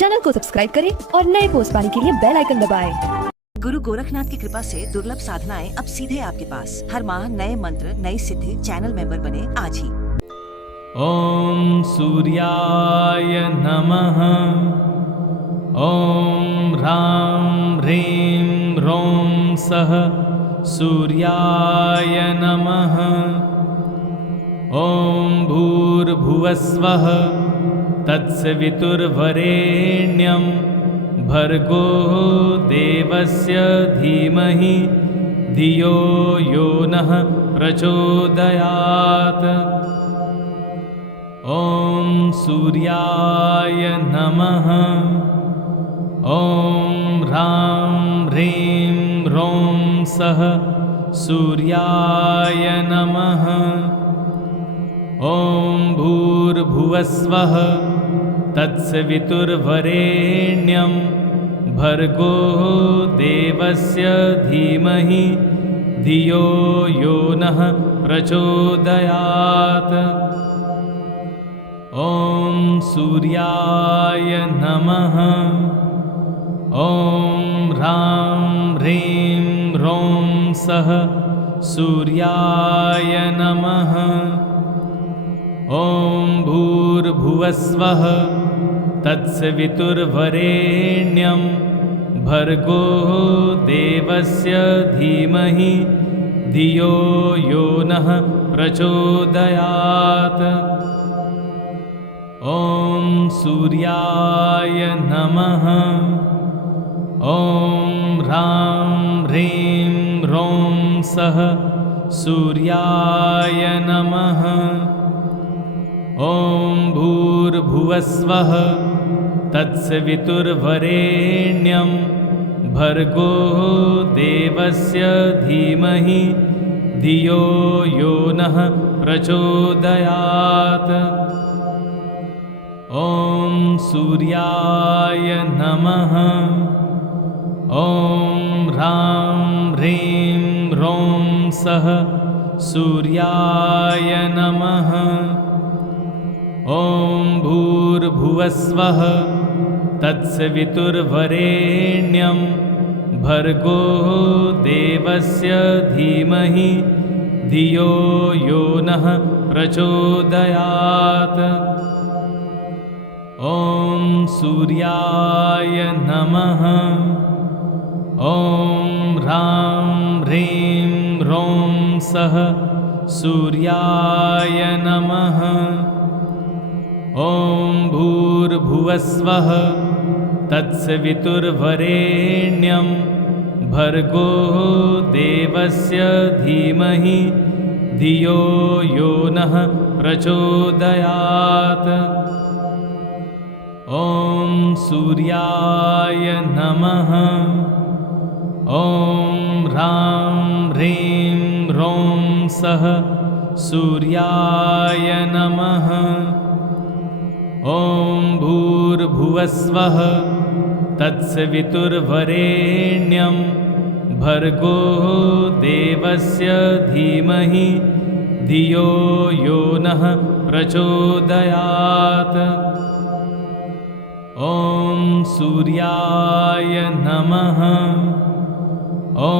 Channel को subscribe करें और नए पोस्ट पाने के लिए बेल आइकन दबाएं। गुरु गोरखनाथ की कृपा से दुर्लभ साधनाएं अब सीधे आपके पास। हर माह नए मंत्र, नई सिद्धि। चैनल मेंबर बने आज ही। ॐ सूर्याय नमः। ॐ ह्रां ह्रीं ह्रौं सः सूर्याय नमः। ॐ भूर्भुवस्वः तत्सवितुर्वरेण्यं भर्गो देवस्य धीमहि धियो यो नः प्रचोदयात्। ॐ सूर्याय नमः। ॐ ह्रां ह्रीं ह्रौं सः सूर्याय नमः। ॐ भूर्भुवस्वः तत्सवितुर्वरेण्यं भर्गो देवस्य धीमहि धियो यो नः प्रचोदयात्। ॐ सूर्याय नमः। ॐ ह्रां ह्रीं ह्रौं सः सूर्याय नमः। ॐ भूर्भुवस्वः तत्सवितुर्वरेण्यं भर्गो देवस्य धीमहि धियो यो नः प्रचोदयात्। ॐ सूर्याय नमः। ॐ ह्रां ह्रीं ह्रौं सः सूर्याय नमः। ॐ भूर्भुवस्वः तत्सवितुर्वरेण्यं भर्गो देवस्य धीमहि धियो यो नः प्रचोदयात्। ॐ सूर्याय नमः। ॐ ह्रां ह्रीं ह्रौं सः सूर्याय नमः। ॐ भूर्भुवस्वः तत्सवितुर्वरेण्यं भर्गो देवस्य धीमहि धियो यो नः प्रचोदयात्। ॐ सूर्याय नमः। ॐ ह्रां ह्रीं ह्रौं सः सूर्याय नमः। ॐ भूर्भुवस्वः तत्सवितुर्वरेण्यं भर्गो देवस्य धीमहि धियो यो नः प्रचोदयात्। ॐ सूर्याय नमः। ॐ ह्रां ह्रीं ह्रौं सः सूर्याय नमः। ॐ भूर्भुवस्वः तत्सवितुर्वरेण्यं भर्गो देवस्य धीमहि धियो यो नः प्रचोदयात्। ॐ सूर्याय नमः। ॐ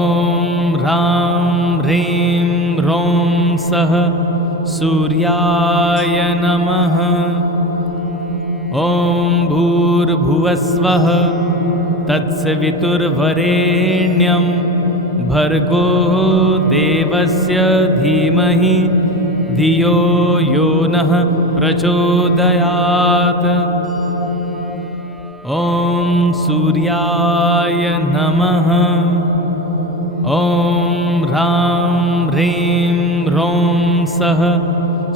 ह्रां ह्रीं ह्रौं सः सूर्याय नमः। ॐ भूर्भुवस्वः तत्सवितुर्वरेण्यं भर्गो देवस्य धीमहि धियो यो नः प्रचोदयात्। ॐ सूर्याय नमः। ॐ ह्रां ह्रीं ह्रौं सः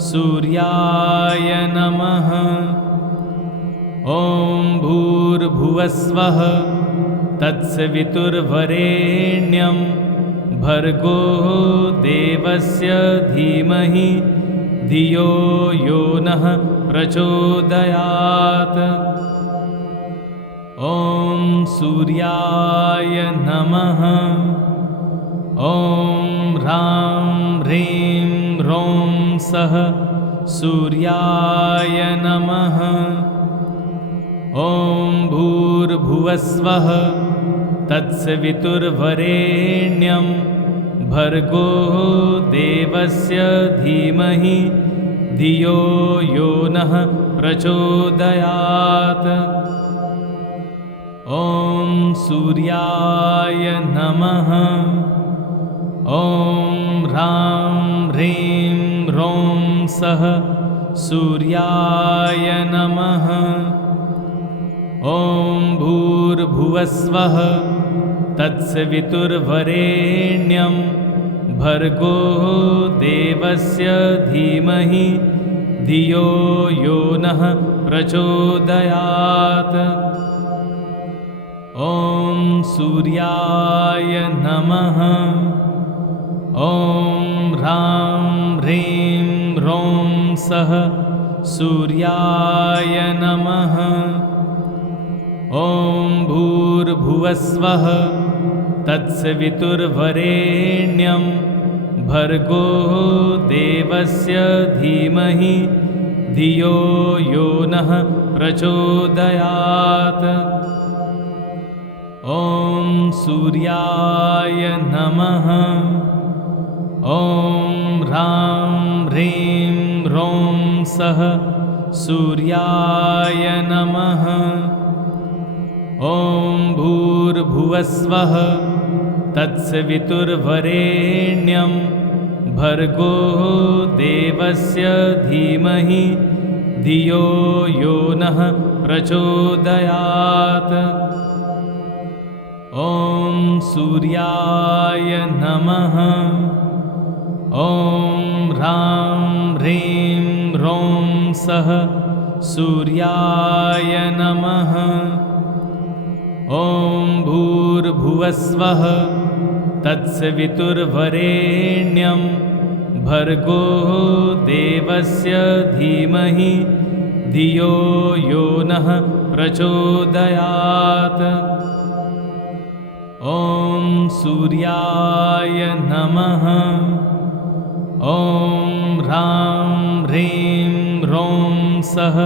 सूर्याय नमः। ॐ भूर्भुवस्वः तत्सवितुर्वरेण्यं भर्गो देवस्य धीमहि धियो यो नः प्रचोदयात्। ॐ सूर्याय नमः। ॐ ह्रां ह्रीं ह्रौं सः सूर्याय नमः। ॐ भूर्भुवस्वः तत्सवितुर्वरेण्यं भर्गो देवस्य धीमहि धियो यो नः प्रचोदयात्। ॐ सूर्याय नमः। ॐ ह्रां ह्रीं ह्रौं सः सूर्याय नमः। ॐ भूर्भुवस्वः तत्सवितुर्वरेण्यं भर्गो देवस्य धीमहि धियो यो नः प्रचोदयात्। ॐ सूर्याय नमः। ॐ ह्रां ह्रीं ह्रौं सः सूर्याय नमः। ॐ भूर्भुवस्वः तत्सवितुर्वरेण्यं भर्गो देवस्य धीमहि धियो यो नः प्रचोदयात्। ॐ सूर्याय नमः। ॐ ह्रां ह्रीं ह्रौं सः सूर्याय नमः। ॐ भूर्भुवस्वः तत्सवितुर्वरेण्यं भर्गो देवस्य धीमहि धियो यो नः प्रचोदयात्। ॐ सूर्याय नमः। ॐ ह्रां ह्रीं ह्रौं सः सूर्याय नमः। ॐ भूर्भुवस्वः तत्सवितुर्वरेण्यं भर्गो देवस्य धीमहि धियो यो नः प्रचोदयात्। ॐ सूर्याय नमः। ॐ ह्रां ह्रीं ह्रौं सः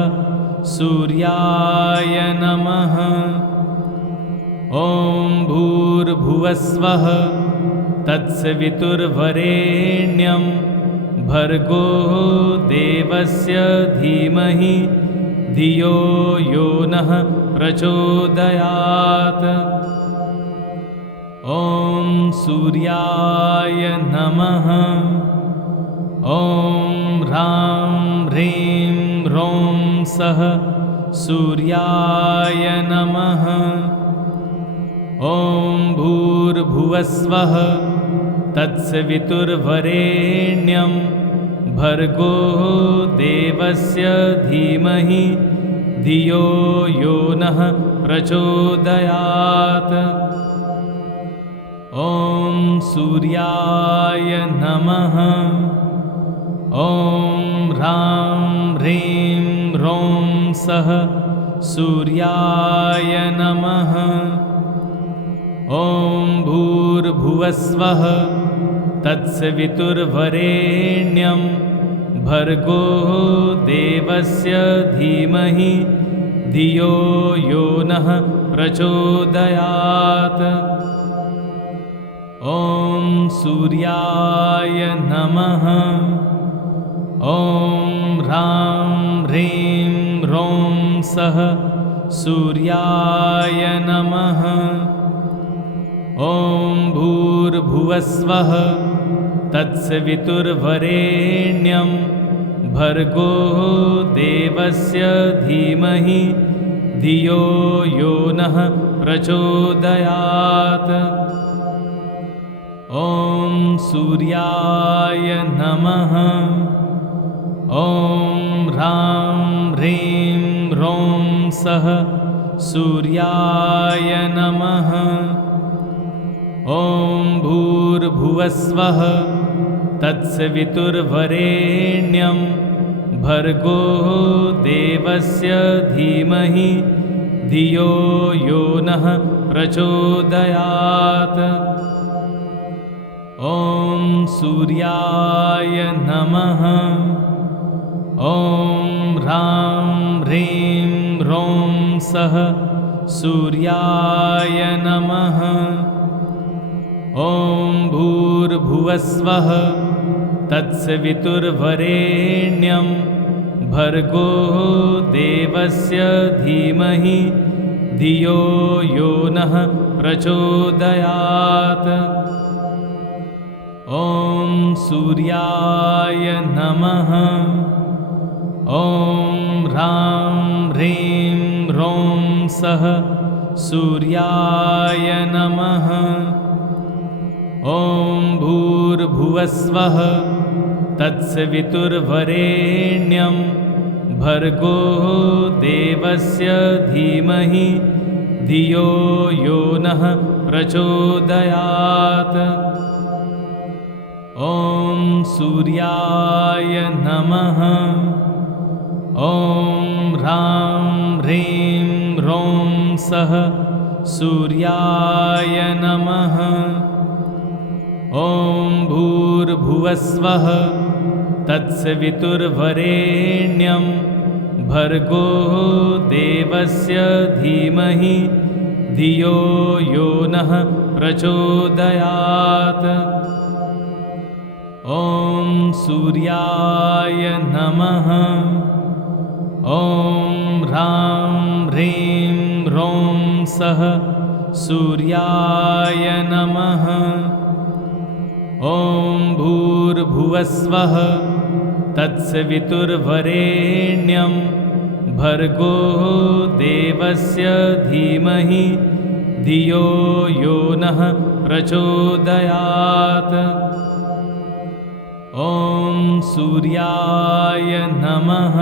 सूर्याय नमः। ॐ भूर्भुवस्वः तत्सवितुर्वरेण्यं भर्गो देवस्य धीमहि धियो यो नः प्रचोदयात्। ॐ सूर्याय नमः। ॐ ह्रां ह्रीं ह्रौं सः सूर्याय नमः। ॐ भूर्भुवस्वः तत्सवितुर्वरेण्यं भर्गो देवस्य धीमहि धियो यो नः प्रचोदयात्। ॐ सूर्याय नमः। ॐ ह्रां ह्रीं ह्रौं सः सूर्याय नमः। ॐ भूर्भुवस्वः तत्सवितुर्वरेण्यं भर्गो देवस्य धीमहि धियो यो नः प्रचोदयात्। ॐ सूर्याय नमः। ॐ ह्रां ह्रीं ह्रौं सः सूर्याय नमः। ॐ भूर्भुवस्वः तत्सवितुर्वरेण्यं भर्गो देवस्य धीमहि धियो यो नः प्रचोदयात्। ॐ सूर्याय नमः। ॐ ह्रां ह्रीं ह्रौं सः सूर्याय नमः। ॐ भूर्भुवस्वः तत्सवितुर्वरेण्यं भर्गो देवस्य धीमहि धियो यो नः प्रचोदयात्। ॐ सूर्याय नमः। ॐ ह्रां ह्रीं ह्रौं सः सूर्याय नमः। ॐ भूर्भुवस्वः तत्सवितुर्वरेण्यं भर्गो देवस्य धीमहि धियो यो नः प्रचोदयात्। ॐ सूर्याय नमः। ॐ ह्रां ह्रीं ह्रौं सः सूर्याय नमः। ॐ भूर्भुवस्वः तत्सवितुर्वरेण्यं भर्गो देवस्य धीमहि धियो यो नः प्रचोदयात्। ॐ सूर्याय नमः। ॐ ह्रां ह्रीं ह्रौं सः सूर्याय नमः। ॐ भूर्भुवस्वः तत्सवितुर्वरेण्यं भर्गो देवस्य धीमहि धियो यो नः प्रचोदयात्। ॐ सूर्याय नमः। ॐ ह्रां ह्रीं ह्रौं सः सूर्याय नमः। ॐ भूर्भुवस्वः तत्सवितुर्वरेण्यं भर्गो देवस्य धीमहि धियो यो नः प्रचोदयात्। ॐ सूर्याय नमः।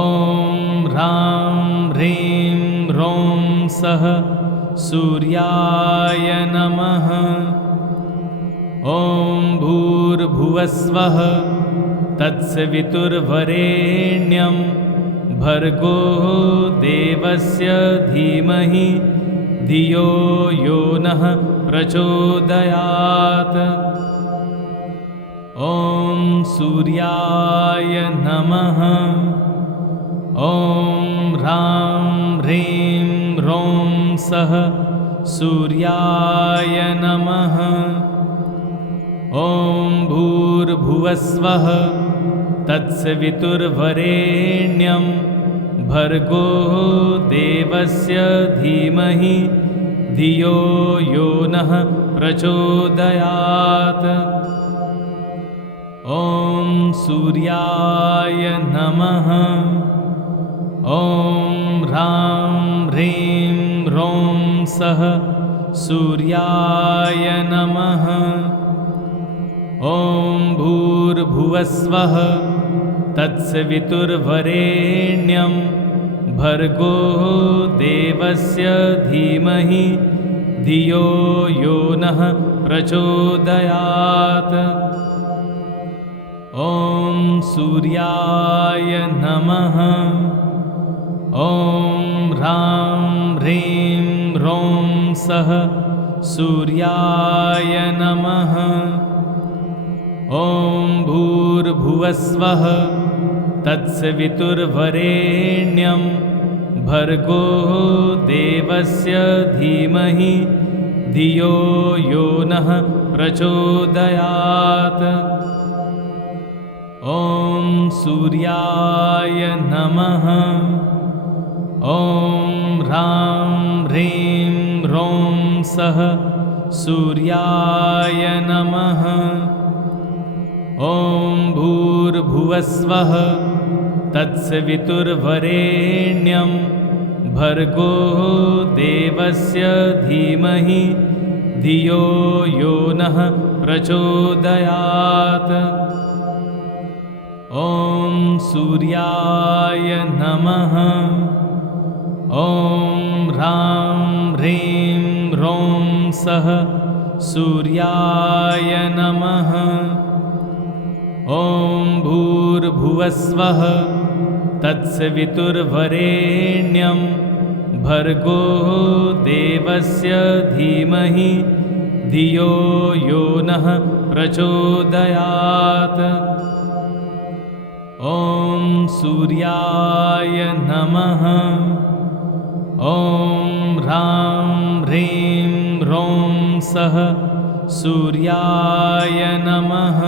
ॐ ह्रां ह्रीं ह्रौं सः सूर्याय नमः। ॐ भूर्भुवस्वः तत्सवितुर्वरेण्यं भर्गो देवस्य धीमहि धियो यो नः प्रचोदयात्। ॐ सूर्याय नमः। ॐ ह्रां ह्रीं ह्रौं सः सूर्याय नमः। ॐ भूर्भुवस्वः तत्सवितुर्वरेण्यं भर्गो देवस्य धीमहि धियो यो नः प्रचोदयात्। ॐ सूर्याय नमः। ॐ ह्रां ह्रीं ह्रौं सः सूर्याय नमः। ॐ भूर्भुवस्वः तत्सवितुर्वरेण्यं भर्गो देवस्य धीमहि धियो यो नः प्रचोदयात्। ॐ सूर्याय नमः। ॐ ह्रां ह्रीं ह्रौं सः सूर्याय नमः। ॐ भूर्भुवस्वः तत्सवितुर्वरेण्यं भर्गो देवस्य धीमहि धियो यो नः प्रचोदयात्। ॐ सूर्याय नमः। ॐ ह्रां ह्रीं ह्रौं सः सूर्याय नमः। ॐ भूर्भुवस्वः तत्सवितुर्वरेण्यं भर्गो देवस्य धीमहि धियो यो नः प्रचोदयात्। ॐ सूर्याय नमः। ॐ ह्रां ह्रीं ह्रौं सः सूर्याय नमः। ॐ भूर्भुवस्वः तत्सवितुर्वरेण्यं भर्गो देवस्य धीमहि धियो यो नः प्रचोदयात्। ॐ सूर्याय नमः। ॐ ह्रां ह्रीं ह्रौं सः सूर्याय नमः।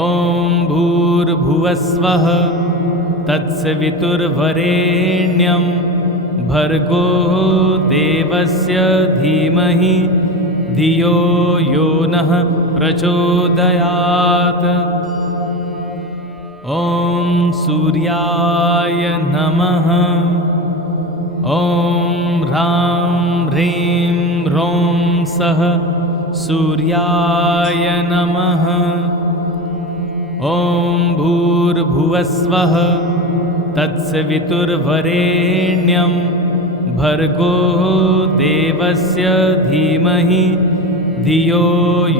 ॐ भूर्भुवस्वः तत्सवितुर्वरेण्यं भर्गो देवस्य धीमहि धियो यो नः प्रचोदयात्। ॐ सूर्याय नमः। ॐ ह्रां ह्रीं ह्रौं सः सूर्याय नमः। ॐ भूर्भुवस्वः तत्सवितुर्वरेण्यं भर्गो देवस्य धीमहि धियो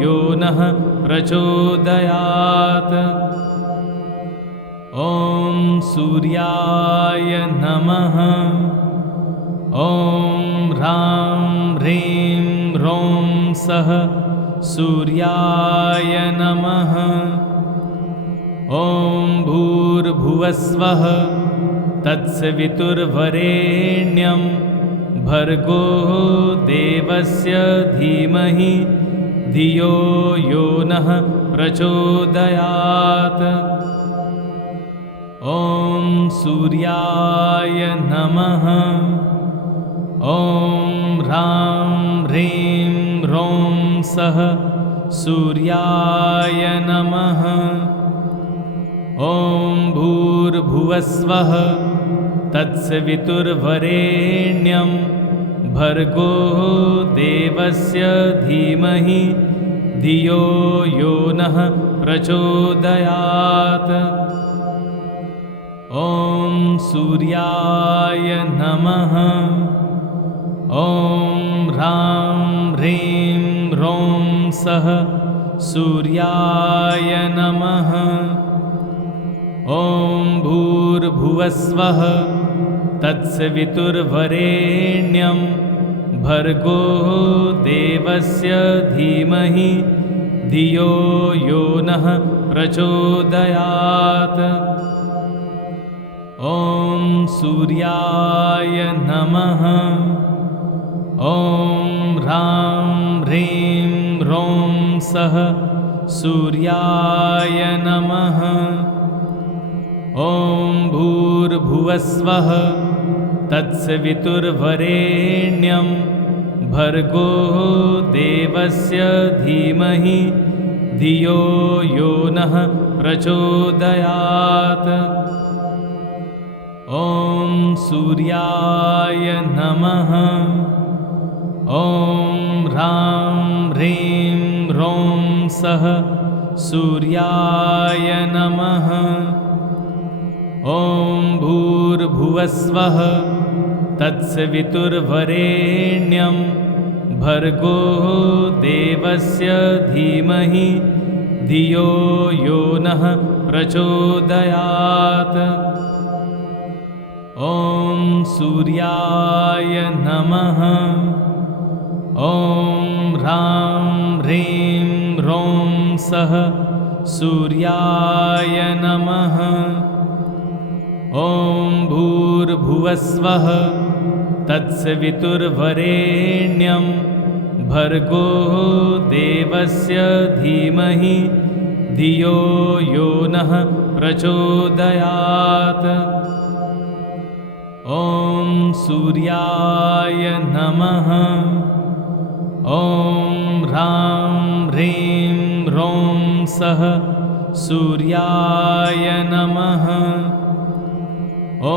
यो नः प्रचोदयात्। ॐ सूर्याय नमः। ॐ ह्रां ह्रीं ह्रौं सः सूर्याय नमः। ॐ भूर्भुवस्वः तत्सवितुर्वरेण्यं भर्गो देवस्य धीमहि धियो यो नः प्रचोदयात्। ॐ सूर्याय नमः। ॐ ह्रां ह्रीं ह्रौं सः सूर्याय नमः। ॐ भूर्भुवस्वः तत्सवितुर्वरेण्यं भर्गो देवस्य धीमहि धियो यो नः प्रचोदयात्। ॐ सूर्याय नमः। ॐ ह्रां ह्रीं ह्रौं सः सूर्याय नमः। ॐ भूर्भुवस्वः तत्सवितुर्वरेण्यं भर्गो देवस्य धीमहि धियो यो नः प्रचोदयात्। ॐ सूर्याय नमः। ॐ ह्रां ह्रीं ह्रौं सः सूर्याय नमः। ॐ भूर्भुवस्वः तत्सवितुर्वरेण्यं भर्गो देवस्य धीमहि धियो यो नः प्रचोदयात्। ॐ सूर्याय नमः। ॐ ह्रां ह्रीं ह्रौं सः सूर्याय नमः। ॐ भूर्भुवस्वः तत्सवितुर्वरेण्यं भर्गो देवस्य धीमहि धियो यो नः प्रचोदयात्। ॐ सूर्याय नमः। ॐ ह्रां ह्रीं ह्रौं सः सूर्याय नमः। ॐ भूर्भुवस्वः तत्सवितुर्वरेण्यं भर्गो देवस्य धीमहि धियो यो नः प्रचोदयात्। ॐ सूर्याय नमः। ॐ ह्रां ह्रीं ह्रौं सः सूर्याय नमः। ॐ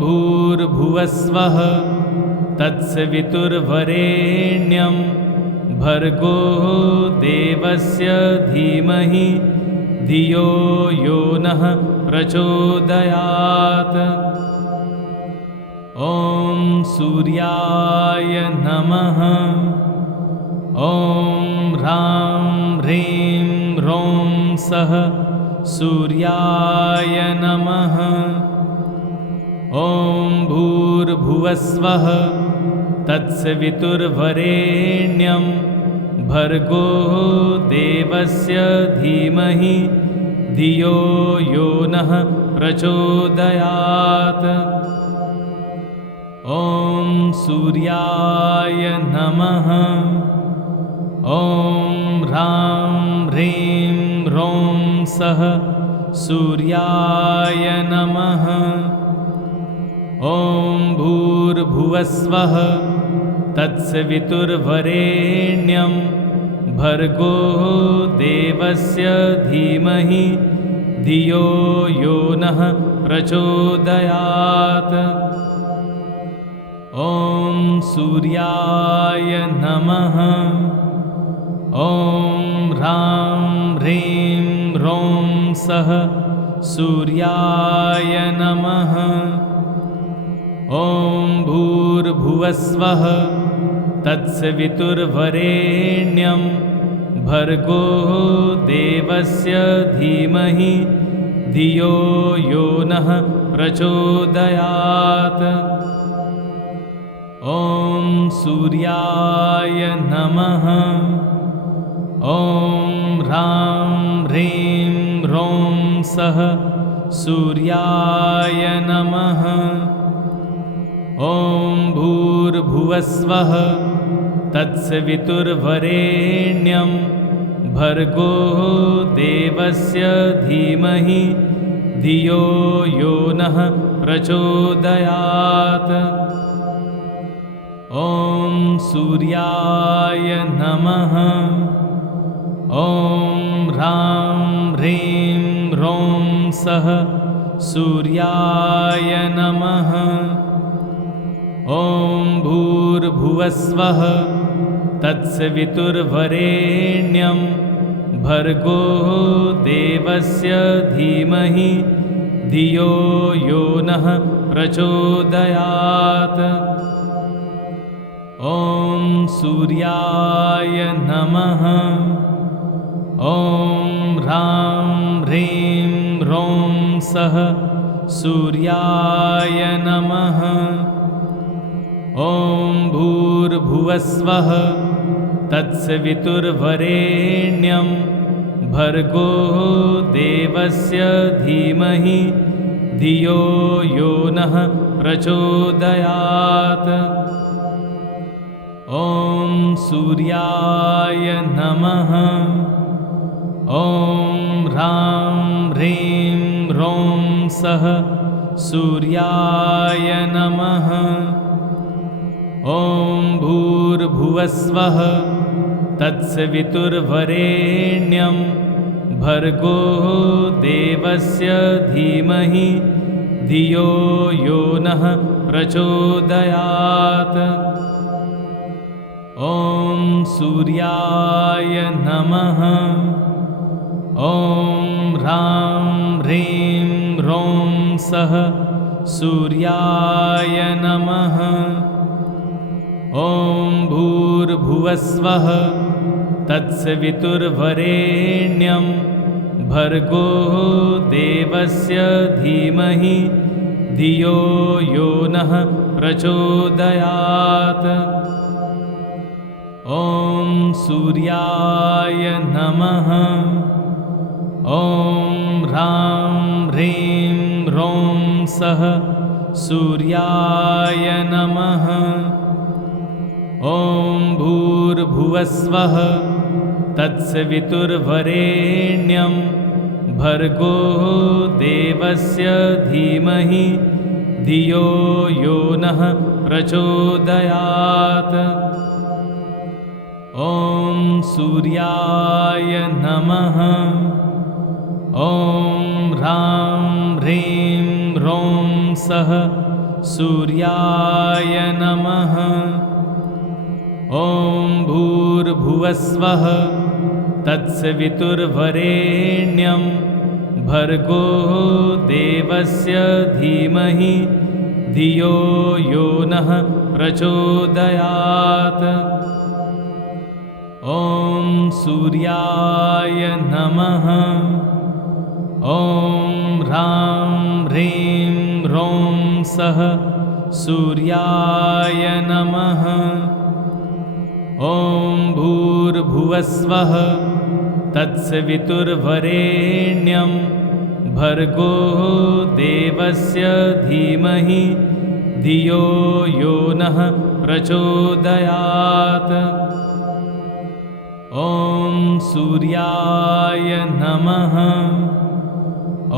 भूर्भुवस्वः तत्सवितुर्वरेण्यं भर्गो देवस्य धीमहि धियो यो नः प्रचोदयात्। ॐ सूर्याय नमः। ॐ ह्रां ह्रीं ह्रौं सः सूर्याय नमः। ॐ भूर्भुवस्वः तत्सवितुर्वरेण्यं भर्गो देवस्य धीमहि धियो यो नः प्रचोदयात्। ॐ सूर्याय नमः। ॐ ह्रां ह्रीं ह्रौं सः सूर्याय नमः। ॐ भूर्भुवस्वः तत्सवितुर्वरेण्यं भर्गो देवस्य धीमहि धियो यो नः प्रचोदयात्। ॐ सूर्याय नमः। ॐ ह्रां ह्रीं ह्रौं सः सूर्याय नमः। ॐ भूर्भुवस्वः तत्सवितुर्वरेण्यं भर्गो देवस्य धीमहि धियो यो नः प्रचोदयात्। ॐ सूर्याय नमः। ॐ ह्रां ह्रीं ह्रौं सः सूर्याय नमः। ॐ भूर्भुवस्वः तत्सवितुर्वरेण्यं भर्गो देवस्य धीमहि धियो यो नः प्रचोदयात्। ॐ सूर्याय नमः। ॐ ह्रां ह्रीं ह्रौं सः सूर्याय नमः। ॐ भूर्भुवस्वः तत्सवितुर्वरेण्यं भर्गो देवस्य धीमहि धियो यो नः प्रचोदयात्। ॐ सूर्याय नमः। ॐ ह्रां ह्रीं ह्रौं सः सूर्याय नमः। ॐ भूर्भुवस्वः तत्सवितुर्वरेण्यं भर्गो देवस्य धीमहि धियो यो नः प्रचोदयात्। ॐ सूर्याय नमः। ॐ ह्रां ह्रीं ह्रौं सः सूर्याय नमः। ॐ भूर्भुवस्वः तत्सवितुर्वरेण्यं भर्गो देवस्य धीमहि धियो यो नः प्रचोदयात्। ॐ सूर्याय नमः। ॐ ह्रां ह्रीं ह्रौं सः सूर्याय नमः। ॐ भूर्भुवस्वः तत्सवितुर्वरेण्यं भर्गो देवस्य धीमहि धियो यो नः प्रचोदयात्। ॐ सूर्याय नमः। ॐ ह्रां ह्रीं ह्रौं सः सूर्याय नमः। ॐ भूर्भुवस्वः तत्सवितुर्वरेण्यं भर्गो देवस्य धीमहि धियो यो नः प्रचोदयात्। ॐ सूर्याय नमः। ॐ ह्रां ह्रीं ह्रौं सः सूर्याय नमः। ॐ भूर्भुवस्वः तत्सवितुर्वरेण्यं भर्गो देवस्य धीमहि धियो यो नः प्रचोदयात्। ॐ सूर्याय नमः। ॐ ह्रां ह्रीं ह्रौं सः सूर्याय नमः। ॐ भूर्भुवस्वः तत्सवितुर्वरेण्यं भर्गो देवस्य धीमहि धियो यो नः प्रचोदयात्। ॐ सूर्याय नमः।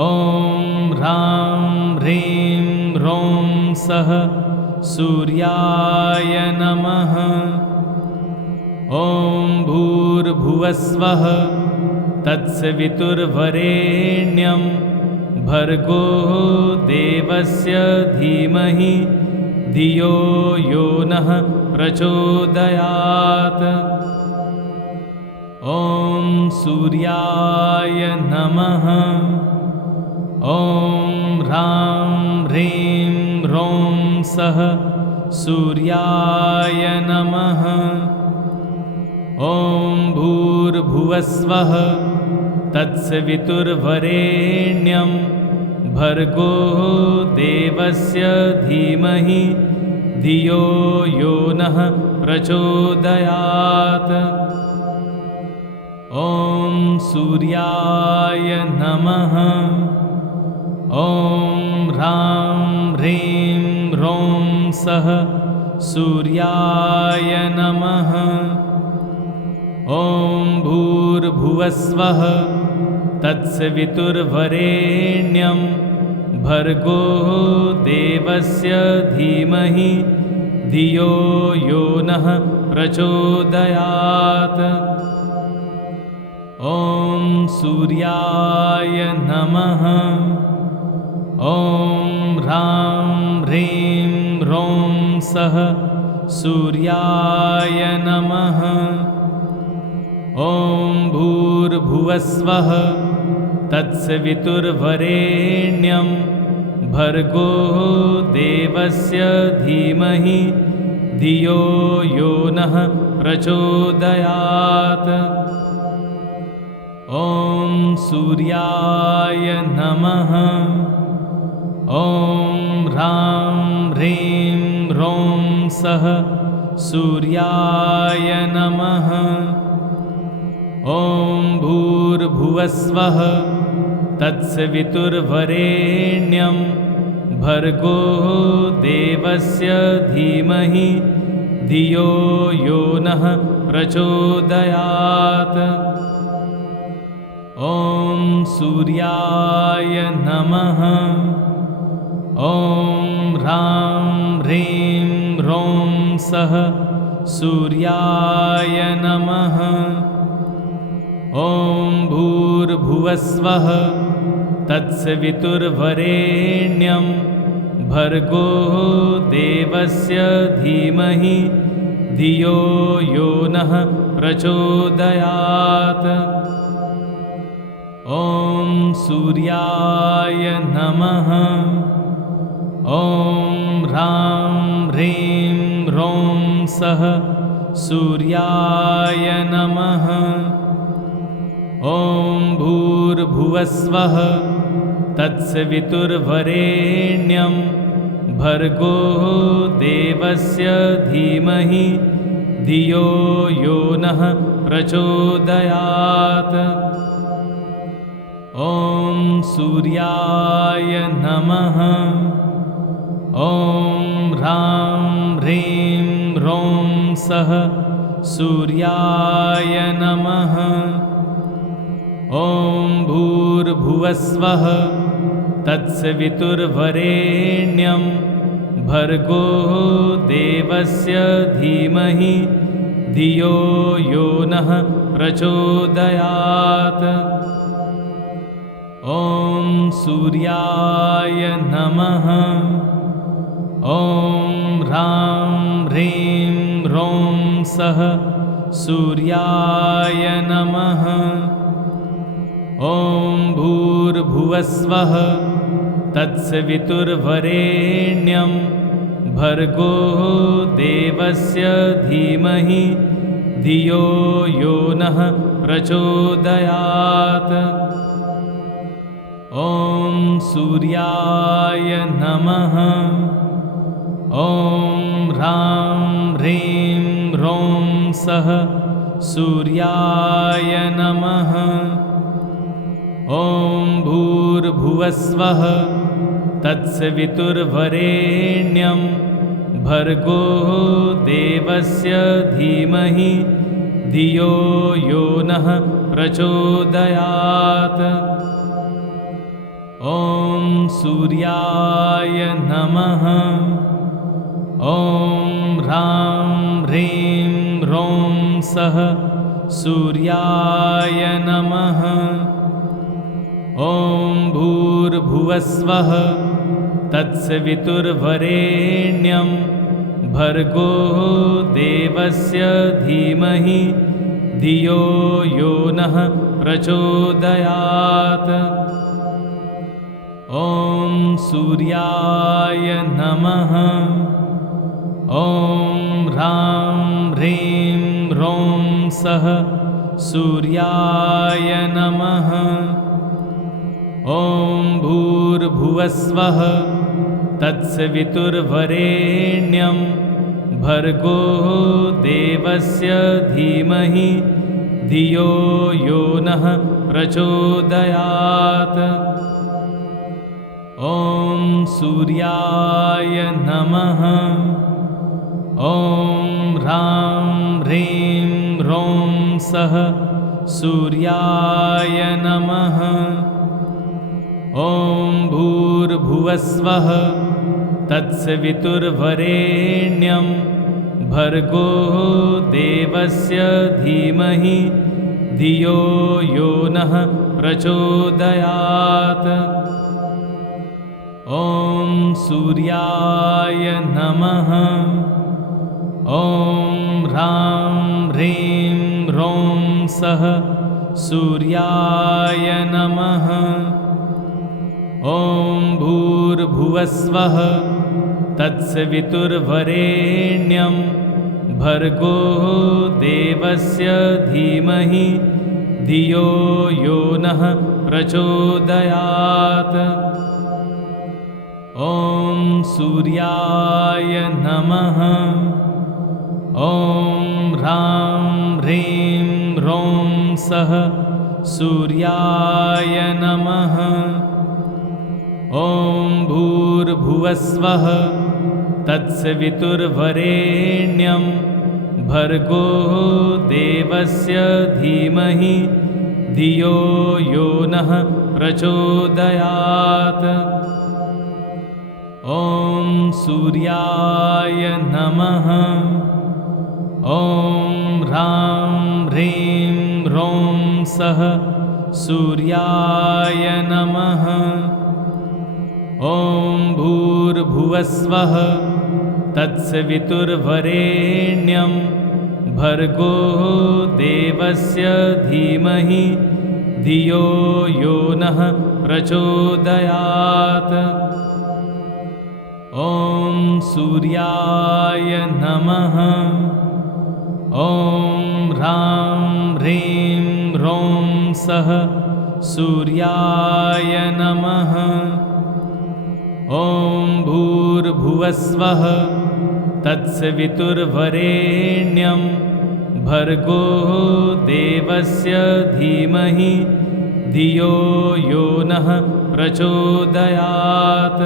ॐ ह्रां ह्रीं ह्रौं सः सूर्याय नमः। ॐ भूर्भुवस्वः तत्सवितुर्वरेण्यं भर्गो देवस्य धीमहि धियो यो नः प्रचोदयात्। ॐ सूर्याय नमः। ॐ ह्रां ह्रीं ह्रौं सः सूर्याय नमः। ॐ भूर्भुवस्वः तत्सवितुर्वरेण्यं भर्गो देवस्य धीमहि धियो यो नः प्रचोदयात्। ॐ सूर्याय नमः। ॐ ह्रां ह्रीं ह्रौं सः सूर्याय नमः। ॐ भूर्भुवस्वः तत्सवितुर्वरेण्यं भर्गो देवस्य धीमहि धियो यो नः प्रचोदयात्। ॐ सूर्याय नमः। ॐ ह्रां ह्रीं ह्रौं सः सूर्याय नमः। ॐ भूर्भुवस्वः तत्सवितुर्वरेण्यं भर्गो देवस्य धीमहि धियो यो नः प्रचोदयात्। ॐ सूर्याय नमः। ॐ ह्रां ह्रीं ह्रौं सः सूर्याय नमः। ॐ भूर्भुवस्वः तत्सवितुर्वरेण्यं भर्गो देवस्य धीमहि धियो यो नः प्रचोदयात्। ॐ सूर्याय नमः। ॐ ह्रां ह्रीं ह्रौं सः सूर्याय नमः। ॐ भूर्भुवस्वः तत्सवितुर्वरेण्यं भर्गो देवस्य धीमहि धियो यो नः प्रचोदयात्। ॐ सूर्याय नमः। ॐ ह्रां ह्रीं ह्रौं सः सूर्याय नमः। ॐ भूर्भुवस्वः तत्सवितुर्वरेण्यं भर्गो देवस्य धीमहि धियो यो नः प्रचोदयात्। ॐ सूर्याय नमः। ॐ ह्रां ह्रीं ह्रौं सः सूर्याय नमः। ॐ भूर्भुवस्वः तत्सवितुर्वरेण्यं भर्गो देवस्य धीमहि धियो यो नः प्रचोदयात्। ॐ सूर्याय नमः। ॐ ह्रां ह्रीं ह्रौं सः सूर्याय नमः। ॐ भूर्भुवस्वः तत्सवितुर्वरेण्यं भर्गो देवस्य धीमहि धियो यो नः प्रचोदयात्। ॐ सूर्याय नमः। ॐ ह्रां ह्रीं ह्रौं सः सूर्याय नमः। ॐ भूर्भुवस्वः तत्सवितुर्वरेण्यं भर्गो देवस्य धीमहि धियो यो नः प्रचोदयात्। ॐ सूर्याय नमः। ॐ ह्रां ह्रीं ह्रौं सः सूर्याय नमः। ॐ भूर्भुवस्वः तत्सवितुर्वरेण्यं भर्गो देवस्य धीमहि धियो यो नः प्रचोदयात्। ॐ सूर्याय नमः। ॐ ह्रां ह्रीं ह्रौं सः सूर्याय नमः। ॐ भूर्भुवस्वः तत्सवितुर्वरेण्यं भर्गो देवस्य धीमहि धियो यो नः प्रचोदयात्। ॐ सूर्याय नमः। ॐ ह्रां ह्रीं ह्रौं सः सूर्याय नमः। ॐ भूर्भुवस्वः तत्सवितुर्वरेण्यं भर्गो देवस्य धीमहि धियो यो नः प्रचोदयात्। ॐ सूर्याय नमः। ॐ ह्रां ह्रीं ह्रौं सः सूर्याय नमः। ॐ भूर्भुवस्वः तत्सवितुर्वरेण्यं भर्गो देवस्य धीमहि धियो यो नः प्रचोदयात्। ॐ सूर्याय नमः। ॐ ह्रां ह्रीं ह्रौं सः सूर्याय नमः। ॐ भूर्भुवस्वः तत्सवितुर्वरेण्यं भर्गो देवस्य धीमहि धियो यो नः प्रचोदयात्। ॐ सूर्याय नमः। ॐ ह्रां ह्रीं ह्रौं सः सूर्याय नमः। ॐ भूर्भुवस्वः तत्सवितुर्वरेण्यं भर्गो देवस्य धीमहि धियो यो नः प्रचोदयात्। ॐ सूर्याय नमः। ॐ ह्रां ह्रीं ह्रौं सः सूर्याय नमः। ॐ भूर्भुवस्वः तत्सवितुर्वरेण्यं भर्गो देवस्य धीमहि धियो यो नः प्रचोदयात्।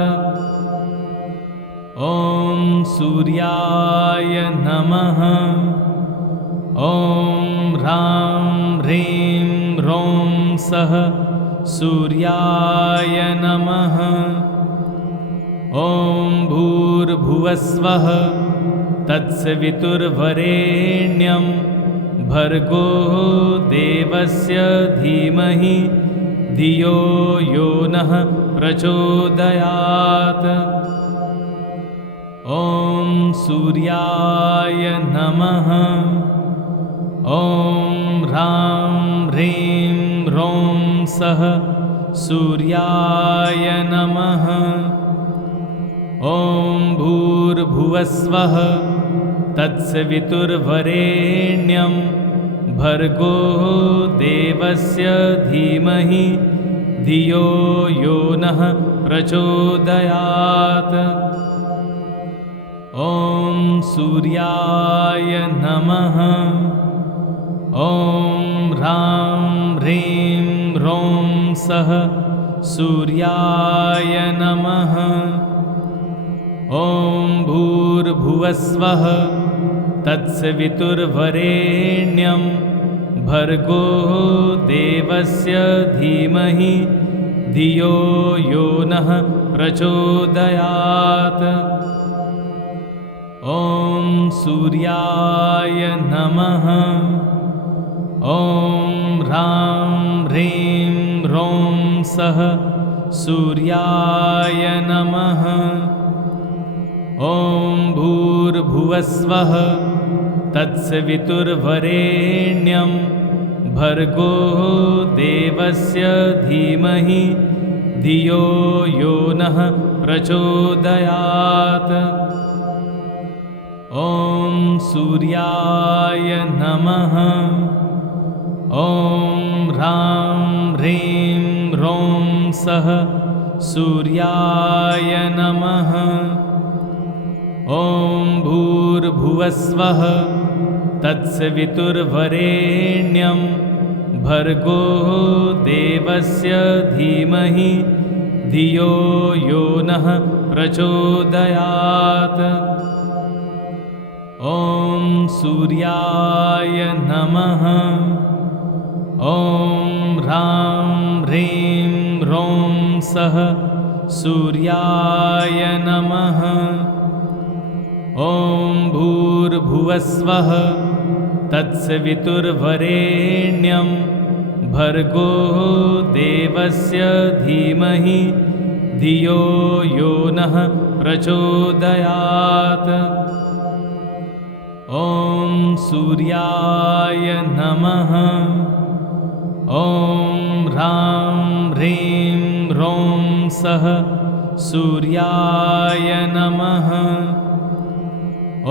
ॐ सूर्याय नमः। ॐ ह्रां ह्रीं ह्रौं सः सूर्याय नमः। ॐ भूर्भुवस्वः तत्सवितुर्वरेण्यं भर्गो देवस्य धीमहि धियो यो नः प्रचोदयात्। ॐ सूर्याय नमः। ॐ ह्रां ह्रीं ह्रौं सः सूर्याय नमः। ॐ भूर्भुवस्वः तत्सवितुर्वरेण्यं भर्गो देवस्य धीमहि धियो यो नः प्रचोदयात्। ॐ सूर्याय नमः। ॐ ह्रां ह्रीं ह्रौं सः सूर्याय नमः। ॐ भूर्भुवस्वः तत्सवितुर्वरेण्यं भर्गो देवस्य धीमहि धियो यो नः प्रचोदयात्। ॐ सूर्याय नमः। ॐ ह्रां ह्रीं ह्रौं सः सूर्याय नमः। ॐ भूर्भुवस्वः तत्सवितुर्वरेण्यं भर्गो देवस्य धीमहि धियो यो नः प्रचोदयात्। ॐ सूर्याय नमः। ॐ ह्रां ह्रीं ह्रौं सः सूर्याय नमः। ॐ भूर्भुवस्वः तत्सवितुर्वरेण्यं भर्गो देवस्य धीमहि धियो यो नः प्रचोदयात्। ॐ सूर्याय नमः। ॐ ह्रां ह्रीं ह्रौं सः सूर्याय नमः। ॐ भूर्भुवस्वः तत्सवितुर्वरेण्यं भर्गो देवस्य धीमहि धियो यो नः प्रचोदयात्। ॐ सूर्याय नमः। ॐ ह्रां ह्रीं ह्रौं सः सूर्याय नमः।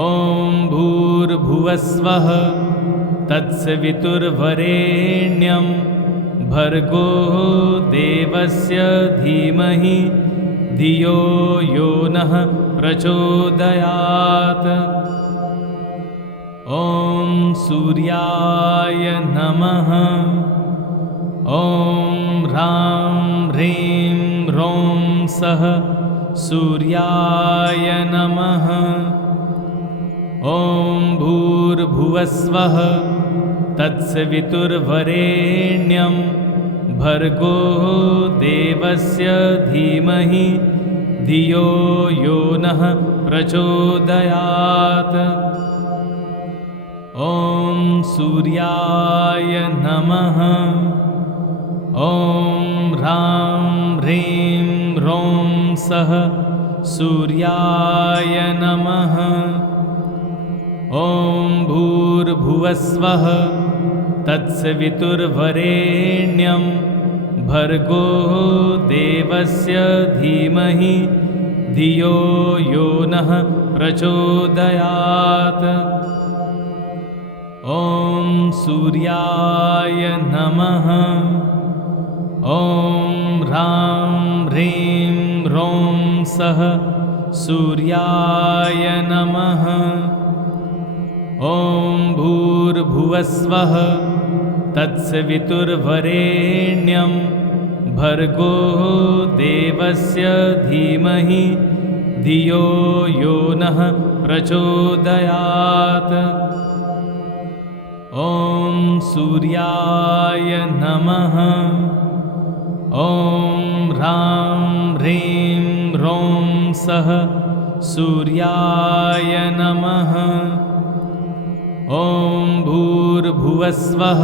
ॐ भूर्भुवस्वः तत्सवितुर्वरेण्यं भर्गो देवस्य धीमहि धियो यो नः प्रचोदयात्। ॐ सूर्याय नमः। ॐ ह्रां ह्रीं ह्रौं सः सूर्याय नमः। ॐ भूर्भुवस्वः तत्सवितुर्वरेण्यं भर्गो देवस्य धीमहि धियो यो नः प्रचोदयात्। ॐ सूर्याय नमः। ॐ ह्रां ह्रीं ह्रौं सः सूर्याय नमः। ॐ भूर्भुवस्वः तत्सवितुर्वरेण्यं भर्गो देवस्य धीमहि धियो यो नः प्रचोदयात्। ॐ सूर्याय नमः। ॐ ह्रां ह्रीं ह्रौं सः सूर्याय नमः। ॐ भूर्भुवस्वः तत्सवितुर्वरेण्यं भर्गो देवस्य धीमहि धियो यो नः प्रचोदयात्। ॐ सूर्याय नमः। ॐ ह्रां ह्रीं ह्रौं सः सूर्याय नमः। ॐ भूर्भुवस्वः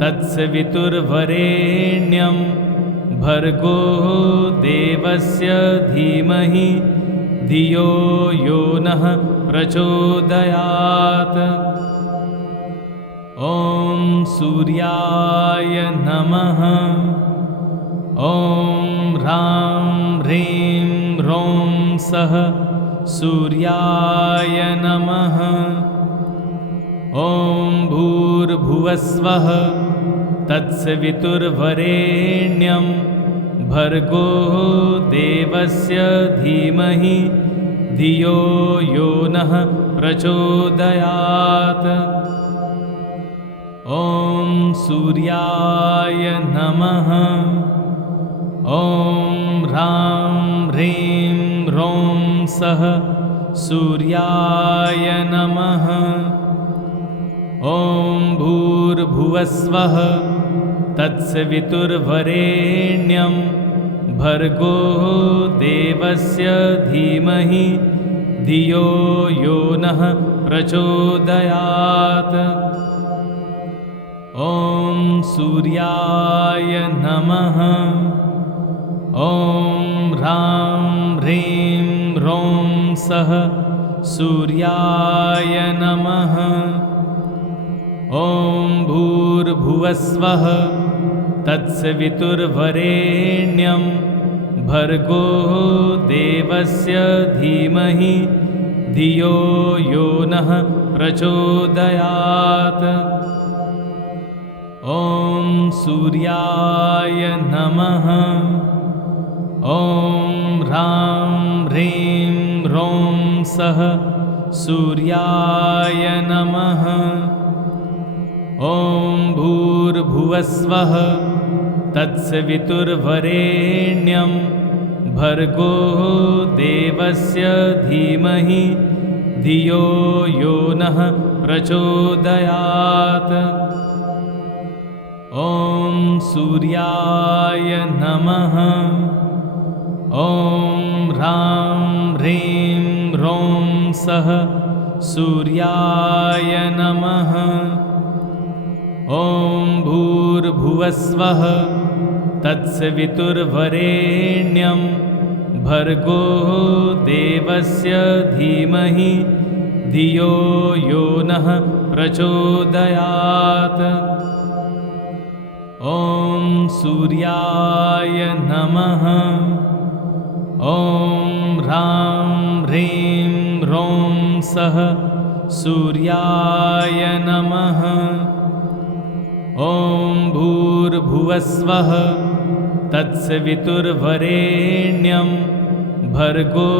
तत्सवितुर्वरेण्यं भर्गो देवस्य धीमहि धियो यो नः प्रचोदयात्। ॐ सूर्याय नमः। ॐ ह्रां ह्रीं ह्रौं सः सूर्याय नमः। ॐ भूर्भुवस्वः तत्सवितुर्वरेण्यं भर्गो देवस्य धीमहि धियो यो नः प्रचोदयात्। ॐ सूर्याय नमः। ॐ ह्रां ह्रीं ह्रौं सः सूर्याय नमः। ॐ भूर्भुवस्वः तत्सवितुर्वरेण्यं भर्गो देवस्य धीमहि धियो यो नः प्रचोदयात्। ॐ सूर्याय नमः। ॐ ह्रां ह्रीं ह्रौं सः सूर्याय नमः। ॐ भूर्भुवस्वः तत्सवितुर्वरेण्यं भर्गो देवस्य धीमहि धियो यो नः प्रचोदयात्। ॐ सूर्याय नमः। ॐ ह्रां ह्रीं ह्रौं सः सूर्याय नमः। ॐ भूर्भुवस्वः तत्सवितुर्वरेण्यं भर्गो देवस्य धीमहि धियो यो नः प्रचोदयात्। ॐ सूर्याय नमः। ॐ ह्रां ह्रीं ह्रौं सः सूर्याय नमः। ॐ भूर्भुवस्वः तत्सवितुर्वरेण्यं भर्गो देवस्य धीमहि धियो यो नः प्रचोदयात्। ॐ सूर्याय नमः। ॐ ह्रां ह्रीं ह्रौं सः सूर्याय नमः। ॐ भूर्भुवस्वः तत्सवितुर्वरेण्यं भर्गो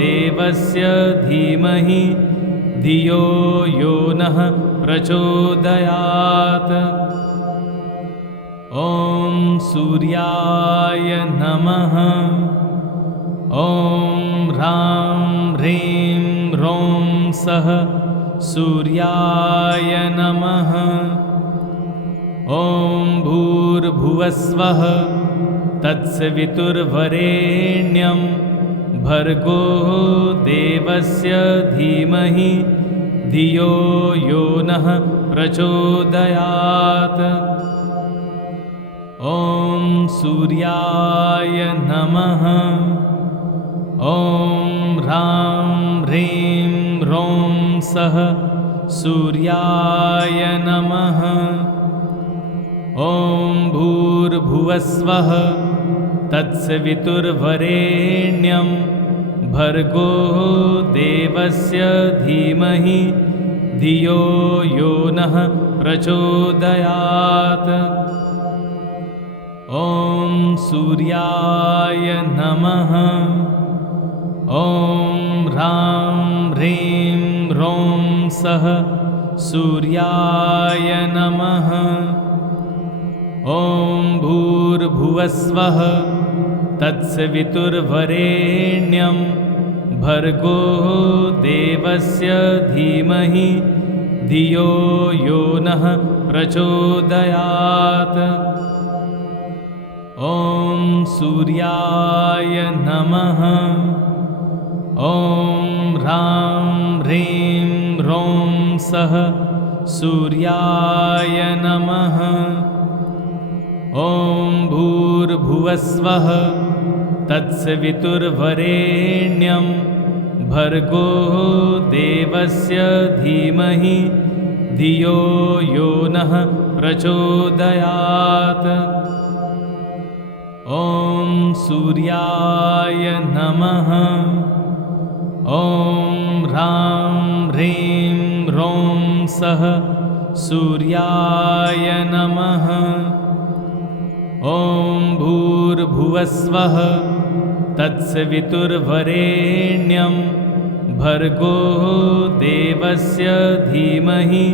देवस्य धीमहि धियो यो नः प्रचोदयात्। ॐ सूर्याय नमः। ॐ ह्रां ह्रीं ह्रौं सः सूर्याय नमः। ॐ भूर्भुवस्वः तत्सवितुर्वरेण्यं भर्गो देवस्य धीमहि धियो यो नः प्रचोदयात्। ॐ सूर्याय नमः। ॐ ह्रां ह्रीं ह्रौं सः सूर्याय नमः। ॐ भूर्भुवस्वः तत्सवितुर्वरेण्यं भर्गो देवस्य धीमहि धियो यो नः प्रचोदयात्। ॐ सूर्याय नमः। ॐ ह्रां ह्रीं ह्रौं सः सूर्याय नमः। ॐ भूर्भुवस्वः तत्सवितुर्वरेण्यं भर्गो देवस्य धीमहि धियो यो नः प्रचोदयात्। ॐ सूर्याय नमः। ॐ ह्रां ह्रीं ह्रौं सः सूर्याय नमः। ॐ भूर्भुवस्वः तत्सवितुर्वरेण्यं भर्गो देवस्य धीमहि धियो यो नः प्रचोदयात्। ॐ सूर्याय नमः। ॐ ह्रां ह्रीं ह्रौं सः सूर्याय नमः। ॐ भूर्भुवस्वः तत्सवितुर्वरेण्यं भर्गो देवस्य धीमहि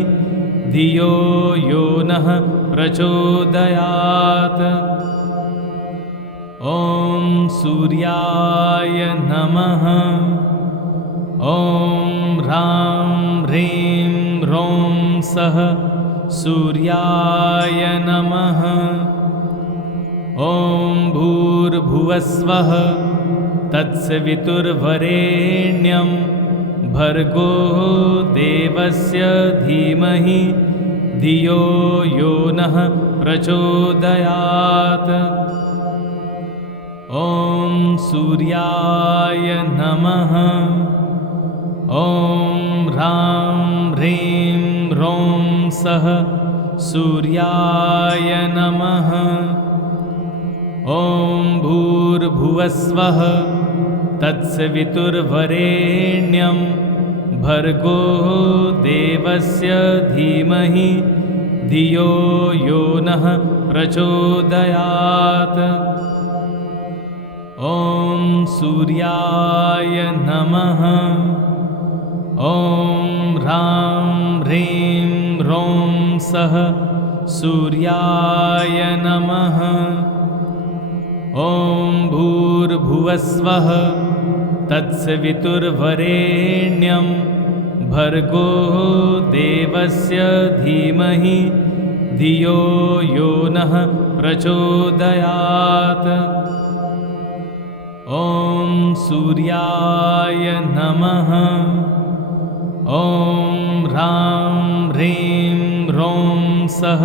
धियो यो नः प्रचोदयात्। ॐ सूर्याय नमः। ॐ ह्रां ह्रीं ह्रौं सः सूर्याय नमः। ॐ भूर्भुवस्वः तत्सवितुर्वरेण्यं भर्गो देवस्य धीमहि धियो यो नः प्रचोदयात्। ॐ सूर्याय नमः। ॐ ह्रां ह्रीं ह्रौं सः सूर्याय नमः। ॐ भूर्भुवस्वः तत्सवितुर्वरेण्यं भर्गो देवस्य धीमहि धियो यो नः प्रचोदयात्। ॐ सूर्याय नमः। ॐ ह्रां ह्रीं ह्रौं सः सूर्याय नमः। ॐ भूर्भुवस्वः तत्सवितुर्वरेण्यं भर्गो देवस्य धीमहि धियो यो नः प्रचोदयात्। ॐ सूर्याय नमः। ॐ ह्रां ह्रीं ह्रौं सः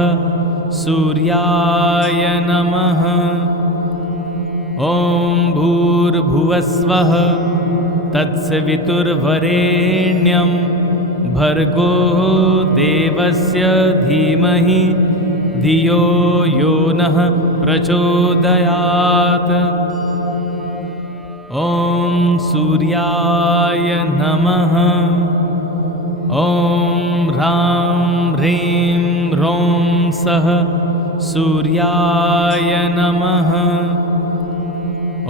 सूर्याय नमः। ॐ भूर्भुवस्वः तत्सवितुर्वरेण्यं भर्गो देवस्य धीमहि धियो यो नः प्रचोदयात्। ॐ सूर्याय नमः। ॐ ह्रां ह्रीं ह्रौं सः सूर्याय नमः।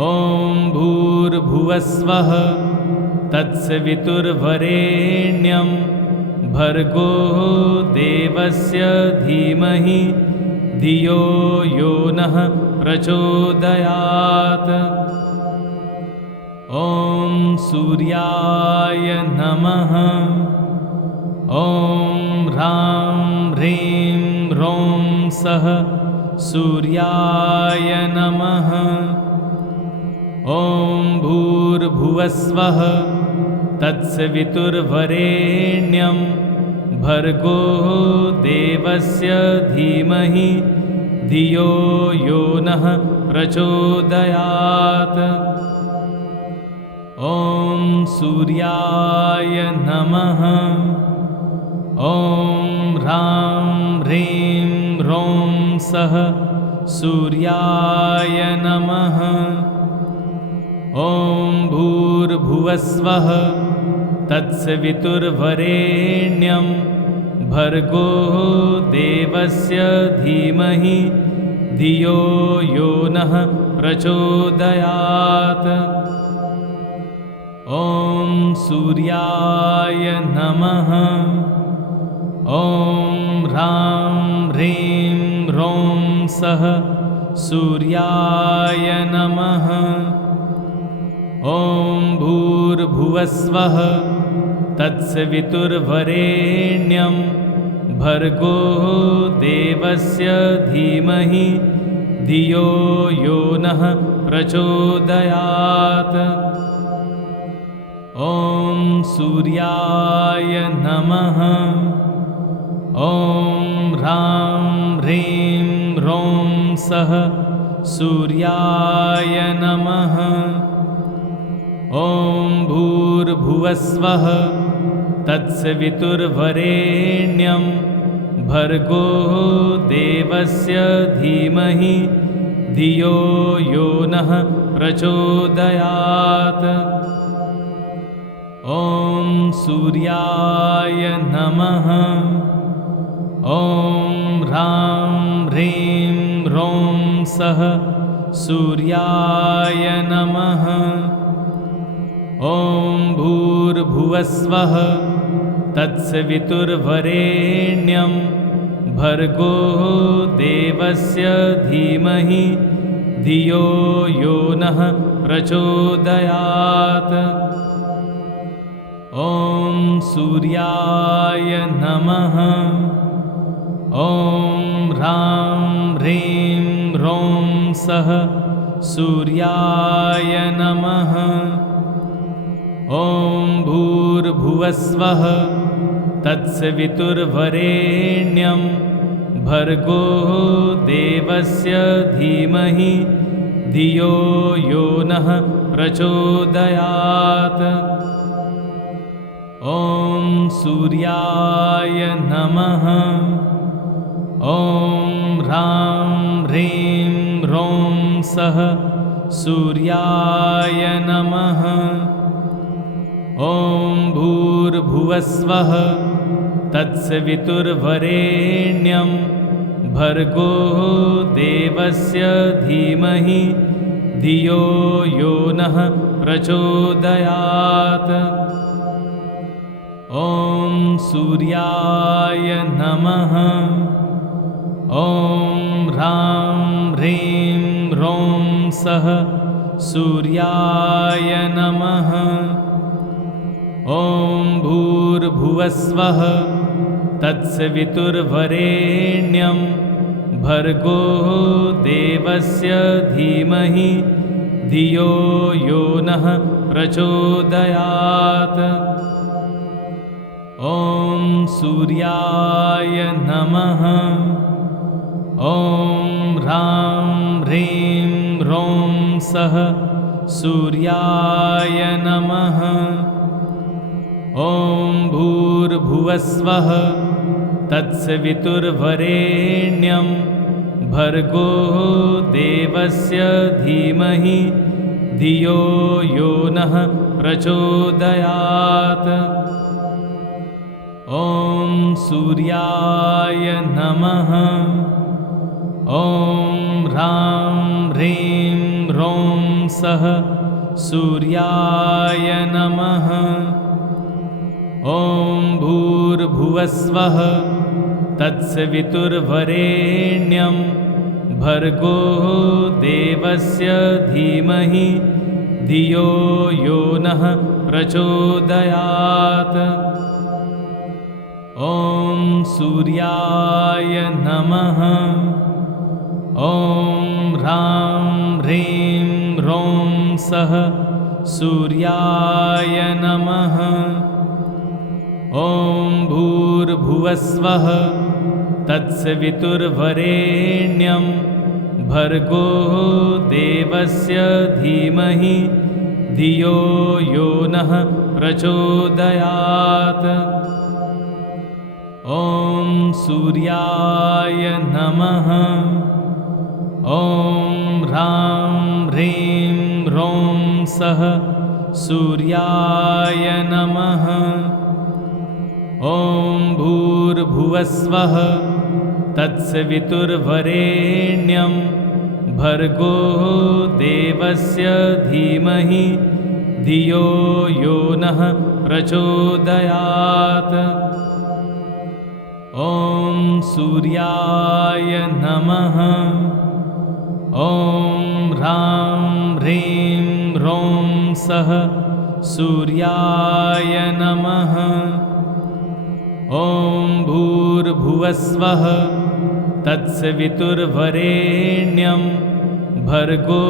ॐ भूर्भुवस्वः तत्सवितुर्वरेण्यं भर्गो देवस्य धीमहि धियो यो नः प्रचोदयात्। ॐ सूर्याय नमः। ॐ ह्रां ह्रीं ह्रौं सः सूर्याय नमः। ॐ भूर्भुवस्वः तत्सवितुर्वरेण्यं भर्गो देवस्य धीमहि धियो यो नः प्रचोदयात्। ॐ सूर्याय नमः। ॐ ह्रां ह्रीं ह्रौं सः सूर्याय नमः। ॐ भूर्भुवस्वः तत्सवितुर्वरेण्यं भर्गो देवस्य धीमहि धियो यो नः प्रचोदयात्। ॐ सूर्याय नमः। ॐ ह्रां ह्रीं ह्रौं सः सूर्याय नमः। ॐ भूर्भुवस्वः तत्सवितुर्वरेण्यं भर्गो देवस्य धीमहि धियो यो नः प्रचोदयात्। ॐ सूर्याय नमः। ॐ ह्रां ह्रीं ह्रौं सः सूर्याय नमः। ॐ भूर्भुवस्वः तत्सवितुर्वरेण्यं भर्गो देवस्य धीमहि धियो यो नः प्रचोदयात्। ॐ सूर्याय नमः। ॐ ह्रां ह्रीं ह्रौं सः सूर्याय नमः। ॐ भूर्भुवस्वः तत्सवितुर्वरेण्यं भर्गो देवस्य धीमहि धियो यो नः प्रचोदयात्। ॐ सूर्याय नमः। ॐ ह्रां ह्रीं ह्रौं सः सूर्याय नमः। ॐ भूर्भुवस्वः तत्सवितुर्वरेण्यं भर्गो देवस्य धीमहि धियो यो नः प्रचोदयात्। ॐ सूर्याय नमः। ॐ ह्रां ह्रीं ह्रौं सः सूर्याय नमः। ॐ भूर्भुवस्वः तत्सवितुर्वरेण्यं भर्गो देवस्य धीमहि धियो यो नः प्रचोदयात्। ॐ सूर्याय नमः। ॐ ह्रां ह्रीं ह्रौं सः सूर्याय नमः। ॐ भूर्भुवस्वः तत्सवितुर्वरेण्यं भर्गो देवस्य धीमहि धियो यो नः प्रचोदयात्। ॐ सूर्याय नमः। ॐ ह्रां ह्रीं ह्रौं सः सूर्याय नमः। ॐ भूर्भुवस्वः तत्सवितुर्वरेण्यं भर्गो देवस्य धीमहि धियो यो नः प्रचोदयात्। ॐ सूर्याय नमः। ॐ ह्रां ह्रीं ह्रौं सः सूर्याय नमः। ॐ भूर्भुवस्वः तत्सवितुर्वरेण्यं भर्गो देवस्य धीमहि धियो यो नः प्रचोदयात्। ॐ सूर्याय नमः। ॐ ह्रां ह्रीं ह्रौं सः सूर्याय नमः। ॐ भूर्भुवस्वः तत्सवितुर्वरेण्यं भर्गो देवस्य धीमहि धियो यो नः प्रचोदयात्। ॐ सूर्याय नमः। ॐ ह्रां ह्रीं ह्रौं सः सूर्याय नमः। ॐ भूर्भुवस्वः तत्सवितुर्वरेण्यं भर्गो देवस्य धीमहि धियो यो नः प्रचोदयात्। ॐ सूर्याय नमः। ॐ ह्रां ह्रीं ह्रौं सः सूर्याय नमः। ॐ भूर्भुवस्वः तत्सवितुर्वरेण्यं भर्गो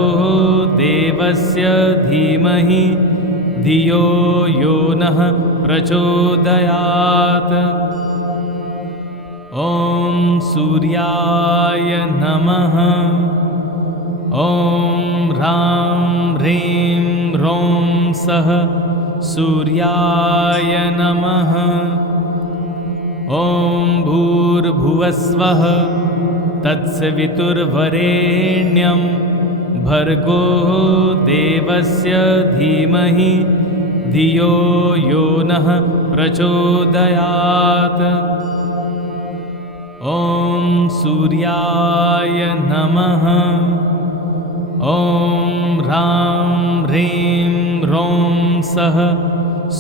देवस्य धीमहि धियो यो नः प्रचोदयात्। ॐ सूर्याय नमः। ॐ ह्रां ह्रीं ह्रौं सः सूर्याय नमः। ॐ भूर्भुवस्वः तत्सवितुर्वरेण्यं भर्गो देवस्य धीमहि धियो यो नः प्रचोदयात्। ॐ सूर्याय नमः। ॐ ह्रां ह्रीं ह्रौं सः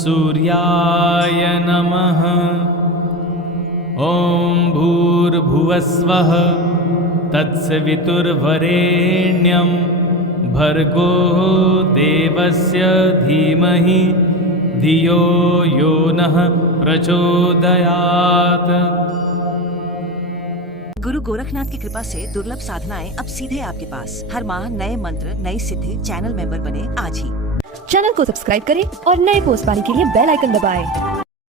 सूर्याय नमः। भूर्भुवस्वः तत्सवितुर्वरेण्यं भर्गो देवस्य धीमहि धियो यो नः प्रचोदयात्। गुरु गोरखनाथ की कृपा से दुर्लभ साधनाएं अब सीधे आपके पास। हर माह नए मंत्र नई सिद्धि चैनल मेंबर बने आज ही। चैनल को सब्सक्राइब करें और नए पोस्ट पाने के लिए बेल आइकन दबाएं।